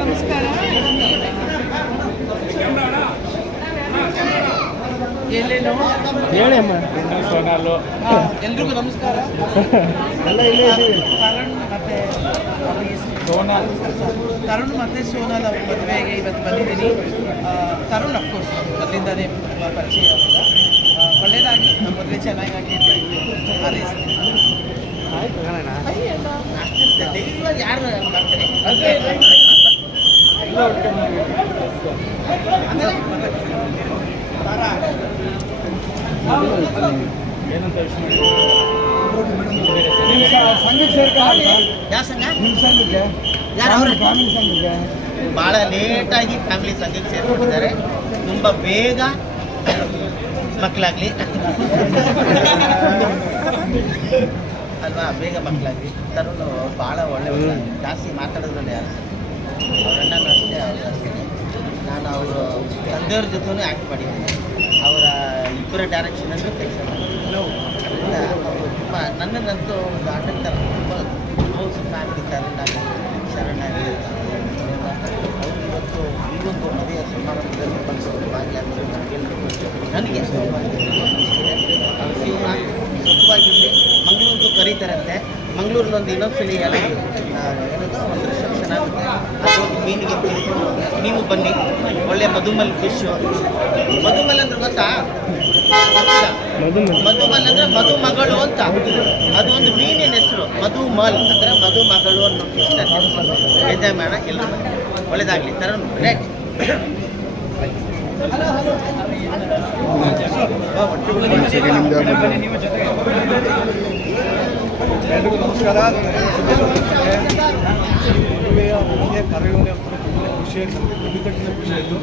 ನಮಸ್ಕಾರ. ಎಲ್ಲೇನು ಹೇಳಿ ಅಮ್ಮ. ಸೋನಾಲು ಎಲ್ರಿಗೂ ನಮಸ್ಕಾರ. ತರುಣ್ ಮತ್ತು ಸೋನಾಲ್ ಅವ್ರ ಮದುವೆಗೆ ಇವತ್ತು ಬಂದಿದ್ದೀನಿ. ತರುಣ್ ಅಫ್ಕೋರ್ಸ್ ಮೊದಲಿಂದನೇ ತುಂಬ ಪರಿಚಯ ಅವಾಗ. ಒಳ್ಳೆಯದಾಗಿ ಮದುವೆ ಚೆನ್ನಾಗಿ ಹಾರೈಸ್ತೀನಿ. ಯಾರು ಮಾಡ್ತಾರೆ ಏನಂತ ಭಾಳ ಲೇಟಾಗಿ ಫ್ಯಾಮಿಲಿ ಸಂಘಕ್ಕೆ ಸೇರ್ಕೊಂಡಿದ್ದಾರೆ. ತುಂಬ ಬೇಗ ಮಕ್ಕಳಾಗಲಿ ಅಲ್ವಾ, ಬೇಗ ಮಕ್ಕಳಾಗಲಿ. ತರುಣ್ ಭಾಳ ಒಳ್ಳೆ ಜಾಸ್ತಿ ಮಾತಾಡೋದ್ರಲ್ಲಿ ಯಾರು ಅಣ್ಣನೂ ಅಷ್ಟೇ. ನಾನು ಅವರು ತಂದೆಯವ್ರ ಜೊತೆನೂ ಆ್ಯಕ್ಟ್ ಮಾಡಿದ್ದೀನಿ. ಅವರ ಇಬ್ಬರ ಡೈರೆಕ್ಷನಲ್ಲೂ ಕೆಲಸ ಮಾಡಿದ್ದೀನಿ. ಅದರಿಂದ ಅವರು ತುಂಬ ನನ್ನನ್ನಂತೂ ಒಂದು ಆಟದ ಥರ ತುಂಬ ಕ್ಲೋಸ್ ಫ್ಯಾಮಿಲಿ ಥರನಾಗಿ ಶರಣಾಗಿ ಅವರು ಇವತ್ತು ಈಗೊಂದು ಮದುವೆಯ ಸಮಾರಂಭದಲ್ಲಿ ಬಂದು ಭಾಗಿಯಾಗಿದ್ದು ನನಗೆ ಸುಖವಾಗಿರಲಿ. ಮಂಗಳೂರಿಗೂ ಕರೀತಾರಂತೆ. ಮಂಗಳೂರಿನೊಂದು ಇನ್ನೊಂದ್ಸಲಿ ಎಲ್ಲ ಏನದು ಒಂದು ರಿಸೆಪ್ಷನ್ ಆಗುತ್ತೆ. ಅದೊಂದು ಮೀನಿಗೆ ತಿಳ್ಕೊಂಡು ನೀವು ಬನ್ನಿ. ಒಳ್ಳೆ ಮಧುಮಲ್ ಫಿಶ್ಶು. ಮಧುಮಲ್ ಅಂದ್ರೆ ಗೊತ್ತಾ? ಮಧುಮಲ್ ಅಂದರೆ ಮಧುಮಗಳು ಅಂತ. ಅದು ಒಂದು ಮೀನಿನ ಹೆಸರು. ಮಧುಮಲ್ ಅಂದರೆ ಮಧುಮಗಳು ಅನ್ನೋ ಫಿಶ್ನ ಎಂಜಾಯ್ ಮಾಡೋಣ. ಎಲ್ಲರೂ ಒಳ್ಳೆಯದಾಗಲಿ. ತರುಣ್ ಗ್ರೇಟ್. ಎಲ್ರಿಗೂ ನಮಸ್ಕಾರ. ಮದುವೆಯ ಕರೆಯೋಲೆ ಅಂತ ತುಂಬ ಖುಷಿ ಆಯ್ತು. ನಮಗೆ ಖಂಡಿತಕ್ಕಿಂತ ಖುಷಿ ಆಯಿತು.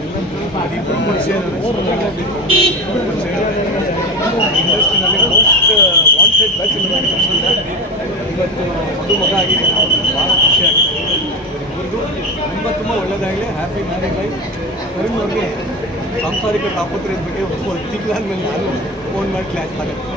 ಇಬ್ಬರು ಮನುಷ್ಯ ಇಂಡಸ್ಟ್ರಿನಲ್ಲಿ ಮೋಸ್ಟ್ ವಾಂಟೆಡ್ ಬ್ಯಾಚ್ ಇವತ್ತು ಮದುಮಗ ಆಗಿದೆ. ಭಾಳ ಖುಷಿ ಆಗ್ತದೆ. ಇಬ್ಬರಿಗೂ ತುಂಬ ಒಳ್ಳೆಯದಾಗಲಿ. Happy marriage life. ಕರುಣ್ ಅವ್ರಿಗೆ ಸಾಂಸಾರಿಕ ತಾಪತ್ರೆಯ ಬಗ್ಗೆ ಒಂದು ತಿಂಗಳಾದ್ಮೇಲೆ ನಾನು ಫೋನ್ ಮಾಡಿ ಕ್ಲಾಸ್ ಆಗುತ್ತೆ.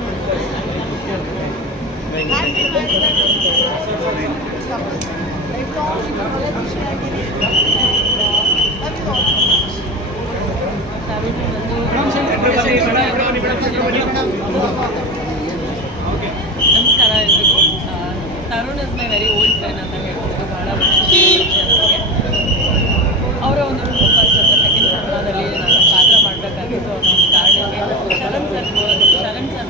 ನಮಸ್ಕಾರ ಎಲ್ರಿಗೂ. Tarun is my very old friend ಅಂತ ಹೇಳ್ಬೋದು. ಭಾಳ ವರ್ಷ ನನಗೆ ಅವರ ಒಂದು ಫಸ್ಟ್ ಅಥವಾ ಸೆಕೆಂಡ್ ಸಿನಿಮಾದಲ್ಲಿ ನಾನು ಪಾತ್ರ ಮಾಡಬೇಕಾಗಿತ್ತು ಅನ್ನೋ ಒಂದು ಕಾರಣಕ್ಕೆ ಶರಣ್ ಸರ್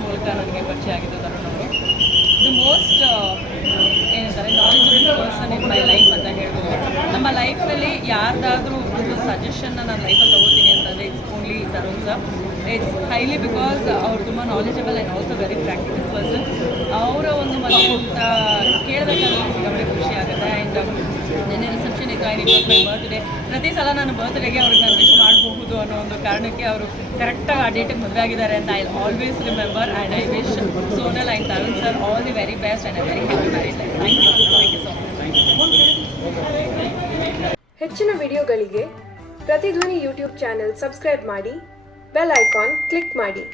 ಮೂಲಕ ನನಗೆ ಪರಿಚಯ ಆಗಿದ್ದು ತರುಣ್ ಅವರು. ದಿ ಮೋಸ್ಟ್ ಏನಂತಾರೆ knowledgeable person in my life ಅಂತ ಹೇಳ್ಬೋದು. ನಮ್ಮ ಲೈಫಲ್ಲಿ ಯಾರ್ದಾದ್ರೂ ಒಂದು ಸಜೆಷನ್ನ ನಾನು ಲೈಫಲ್ಲಿ ತೊಗೋತೀನಿ ಅಂತಂದರೆ it's only Tarun sir. It's highly because ಅವ್ರು ತುಂಬ knowledgeable and also very practical person. ಅವರ ಒಂದು ಮದುವೆ ಅಂತ ಕೇಳಬೇಕಾದ್ರೆ ಸಿಕ್ಕಾಪಟ್ಟೆ ಖುಷಿ ಆಗುತ್ತೆ. ಆ್ಯಂಡ್ ನೆನ್ನೆ ರಿಸೆಪ್ಷನ್ ಇತ್ತು. And it was my birthday. ಪ್ರತಿ ಸಲ ನಾನು ಬರ್ತ್ಡೇಗೆ ಅವ್ರಿಗೆ ನಾನು ವಿಶ್ ಮಾಡಬಹುದು ಅನ್ನೋ ಒಂದು ಕಾರಣಕ್ಕೆ ಅವರು ಕರೆಕ್ಟಾಗಿ ಆ ಡೇಟಿಗೆ ಮದುವೆ ಆಗಿದ್ದಾರೆ ಅಂತ I always remember. And I wish Sonal and Tarun sir all the very best and I very happy marriage life. Thank you so much. ಹೆಚ್ಚಿನ ವಿಡಿಯೋಗಳಿಗೆ ಪ್ರತಿಧ್ವನಿ ಯೂಟ್ಯೂಬ್ ಚಾನೆಲ್ ಸಬ್ಸ್ಕ್ರೈಬ್ ಮಾಡಿ, ಬೆಲ್ ಐಕಾನ್ ಕ್ಲಿಕ್ ಮಾಡಿ.